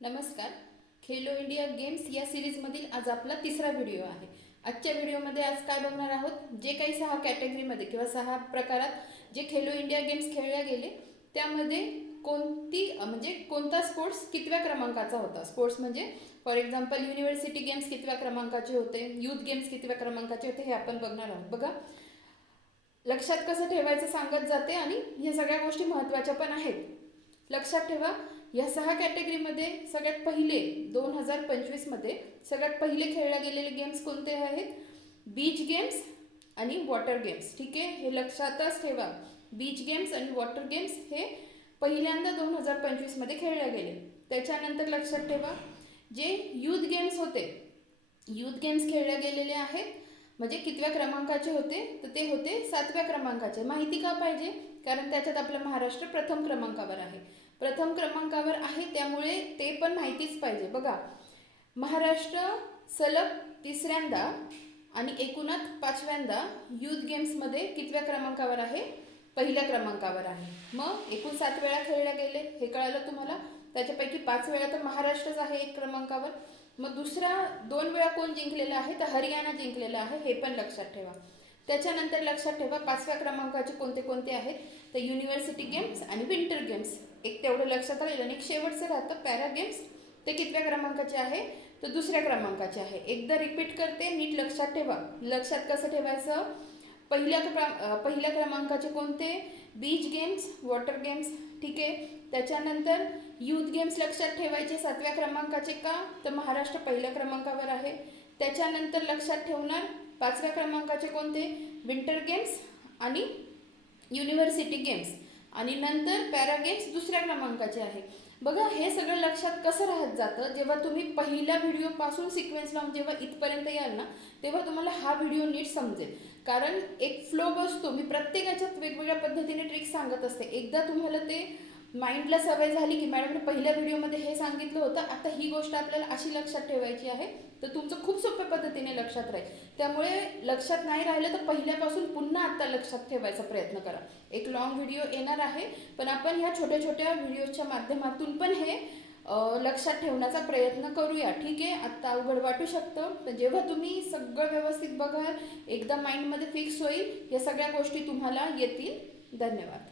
नमस्कार. Khelo India games या सिरीजमधील आज आपला तिसरा व्हिडिओ आहे. आजच्या व्हिडिओमध्ये आज काय बघणार आहोत, जे काही 6 कॅटेगरीमध्ये किंवा 6 प्रकारात जे खेलो इंडिया गेम्स खेळले गेले त्यामध्ये कोणता स्पोर्ट्स कितव्या क्रमांकाचा होता. स्पोर्ट्स म्हणजे फॉर एक्झाम्पल युनिव्हर्सिटी गेम्स कितव्या क्रमांकाचे होते, यूथ गेम्स कितव्या क्रमांकाचे होते, हे आपण बघणार आहोत. बघा, लक्षात कसं ठेवायचं सांगत जाते आणि ह्या सगळ्या गोष्टी महत्त्वाच्या पण आहेत. लक्षात ठेवा, या 6 कॅटेगरीमध्ये सगळ्यात पहिले 2025मध्ये सगळ्यात पहिले खेळले गेलेले गेम्स कोणते आहेत? बीच गेम्स आणि वॉटर गेम्स. ठीक आहे, हे लक्षातच ठेवा. बीच गेम्स आणि वॉटर गेम्स हे पहिल्यांदा 2025मध्ये खेळले गेले. त्याच्यानंतर लक्षात ठेवा, जे यूथ गेम्स होते, यूथ गेम्स खेळले गेलेले आहेत. म्हणजे कितव्या क्रमांकाचे होते, तर ते होते 7व्या क्रमांकाचे. माहिती का पाहिजे? कारण त्याच्यात आपला महाराष्ट्र प्रथम क्रमांकावर आहे. प्रथम क्रमांकावर आहे त्यामुळे ते पण माहितीच पाहिजे. बघा, महाराष्ट्र सलग तिसऱ्यांदा आणि एकूणात 5व्यांदा यूथ गेम्समध्ये कितव्या क्रमांकावर आहे? पहिल्या क्रमांकावर आहे. मग एकूण 7 वेळा खेळले गेले हे कळालं तुम्हाला. त्याच्यापैकी 5 वेळा तर महाराष्ट्रच आहे 1 क्रमांकावर. मग दुसरा 2 वेळा कोण जिंकलेला आहे? तर हरियाणा जिंकलेला आहे, हे पण लक्षात ठेवा. त्याच्यानंतर लक्षात ठेवा 5व्या क्रमांकाचे कोणते कोणते आहेत, तर युनिव्हर्सिटी गेम्स आणि विंटर गेम्स. एक तेवढं लक्षात राहील. आणि एक शेवटचं राहतं पॅरा गेम्स. ते कितव्या क्रमांकाचे आहे? तर 2ऱ्या क्रमांकाचे आहे. एकदा रिपीट करते, नीट लक्षात ठेवा. लक्षात कसं ठेवायचं? पहिल्या क्रमांकाचे कोणते? Beach games, water games. ठीक आहे. त्याच्यानंतर यूथ गेम्स लक्षात ठेवायचे 7व्या क्रमांकाचे. का? तर महाराष्ट्र पहिल्या क्रमांकावर आहे. त्याच्यानंतर लक्षात ठेवणार 5व्या क्रमांकाचे कोणते? विंटर गेम्स आणि युनिव्हर्सिटी गेम्स. आणि नंतर पॅरा गेम्स 2ऱ्या क्रमांकाचे आहे. बघा, हे सगळं लक्षात कसं राहत जातं, जेव्हा तुम्ही पहिल्या व्हिडिओपासून सिक्वेन्स लावून जेव्हा इथपर्यंत याल ना, तेव्हा तुम्हाला हा व्हिडिओ नीट समजेल. कारण एक फ्लो बसतो. मी प्रत्येकाच्यात वेगवेगळ्या पद्धतीने ट्रिक्स सांगत असते. एकदा तुम्हाला ते माइंडला सवय झाली की मॅडमने पहिल्या व्हिडिओमध्ये हे सांगितलं होतं, आता ही गोष्ट आपल्याला अशी लक्षात ठेवायची आहे, तर तुमचं खूप सोप्या पद्धतीने लक्षात राहील. त्यामुळे लक्षात नाही राहिलं तर पहिल्यापासून पुन्हा आता लक्षात ठेवायचा प्रयत्न करा. एक लॉंग व्हिडिओ येणार आहे, पण आपण ह्या छोट्या छोट्या व्हिडिओच्या माध्यमातून पण हे लक्षात ठेवण्याचा प्रयत्न करूया. ठीक आहे. आत्ता अवघड वाटू शकतं, पण जेव्हा तुम्ही सगळं व्यवस्थित बघाल, एकदा माइंडमध्ये फिक्स होईल, या सगळ्या गोष्टी तुम्हाला येतील. धन्यवाद.